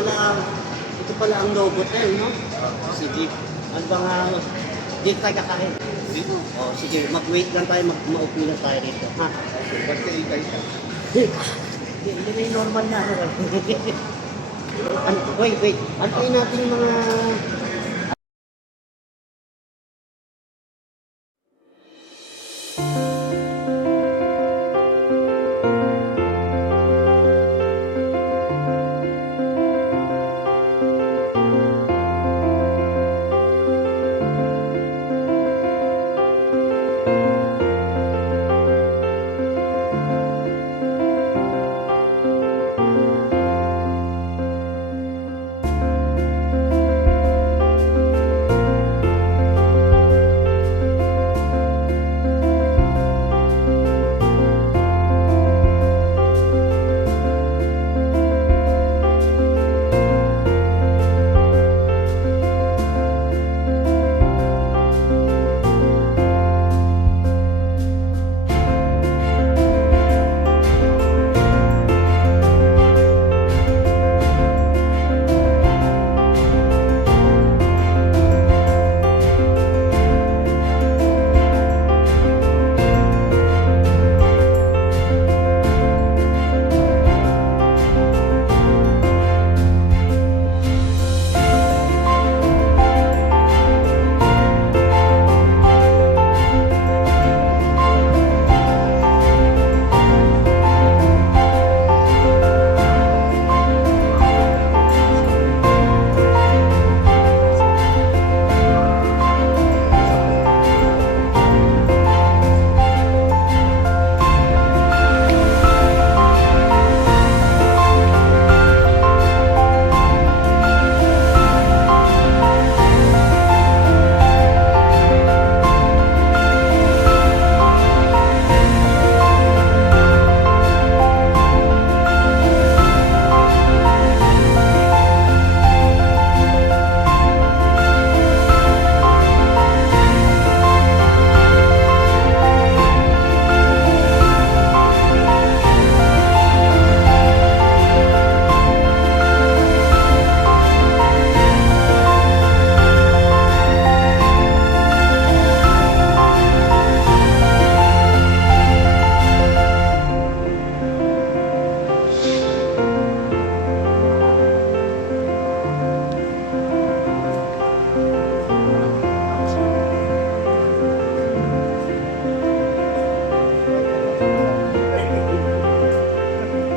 Ito pala ang robot na yun, no? Sige. Ano ba nga, dito tayo kakain. Dito? Oh, sige, mag-wait lang tayo, maupo lang tayo dito, ha? Ba't kayo ka? Hindi na yung normal na, ano, wait. Antayin natin yung mga...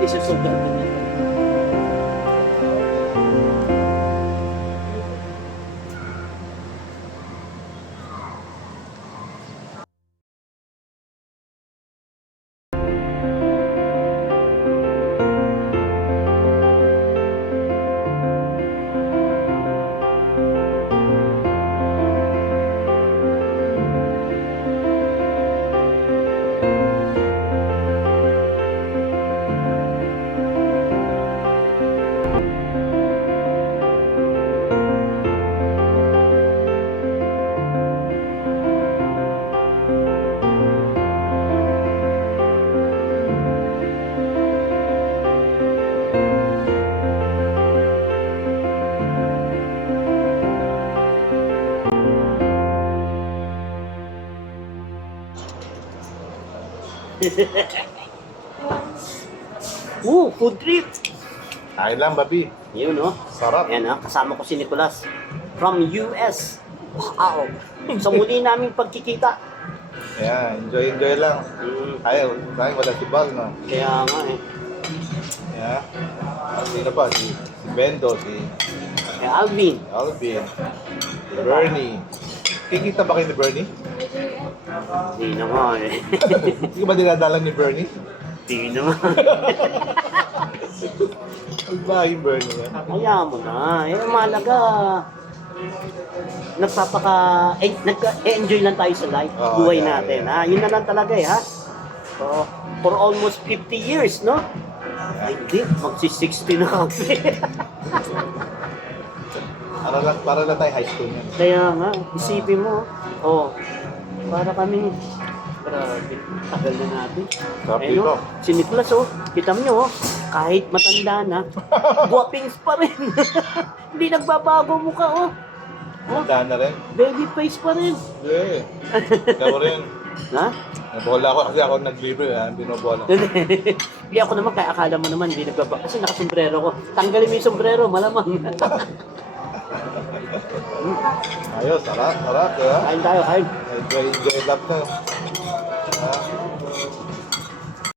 Isusunod na niya. Food trip! Kain lang, babi. Yun, no? Sarap. Ayan, kasama ko si Nicolas from US. Wow! Sa muli naming pagkikita. Ayan, enjoy lang. Ayaw, sayang wala si Bal, no? Kaya nga eh. Yeah. Sino pa? Si Bendo, si Alvin. Alvin, si Bernie. Kikita ba kayo ni Bernie? Hindi naman eh. Hindi ka ba dinadalang ni Bernie? Hindi naman. Ang bahay Bernie yan. Kaya mo na. Mahalaga. Nagka-enjoy lang tayo sa life. Buhay natin. Ha? Yun na lang talaga eh. Ha? So, for almost 50 years, no? Ay, hindi. Magsi-60 na kami. Para lang tayo high school yan. Kaya nga, isipin mo. Oh, para kami. Grabe, tagal na natin. Sabi Ayun, ko. Si Nicolas, oh. Kita mo nyo, oh. kahit matanda na, guwapings pa rin. Hindi nagbabago mukha, oh. Handa na rin. Baby face pa rin. Yeah. Ikaw rin. Ha? Nabola ako kasi ako nag-libre, binobola. Hindi ako naman, kaya akala mo naman, hindi nagbabago. Kasi nakasombrero ko. Tanggalin mo yung sombrero, malamang. Ayos, sarap, sarap, diba? Kain tayo, kain. Enjoy lang to. Ha?